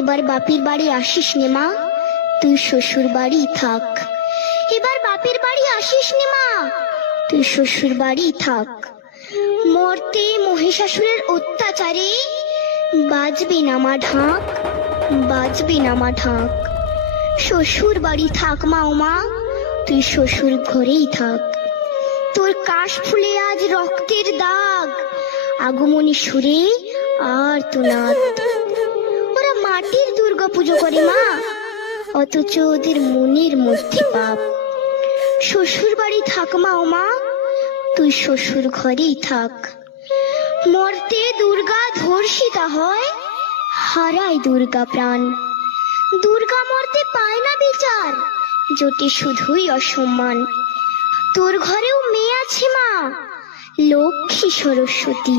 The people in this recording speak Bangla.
এবার বাপের বাড়ি আসিস নে মা, তুই শ্বশুর বাড়ি থাক। এবার বাপের বাড়ি আসিস নে মা, তুই শ্বশুর বাড়ি থাক। মর্তে মহিষাসুরের অত্যাচারে বাজবে না মা ঢাক, বাজবে না মা ঢাক। শ্বশুর বাড়ি থাক মা ও মা, তুই শ্বশুর ঘরেই থাক। তোর কাশ ফুলে আজ রক্তের দাগ, আগমনী সুরে আর তো নাথ। ওরা মাটির দুর্গা পুজো করে মা, অথচ ওদের মনের মধ্যে পাপ। শ্বশুর বাড়ি থাক মা ও মা, তুই শ্বশুর ঘরেই থাক। মর্তে দুর্গা ধর্ষিতা হয়, হারায় দুর্গা প্রাণ। দুর্গা মর্তে পায় না বিচার, জোটে শুধুই অসম্মান। তোর ঘরেও মেয়ে আছে মা, লক্ষ্মী সরস্বতী।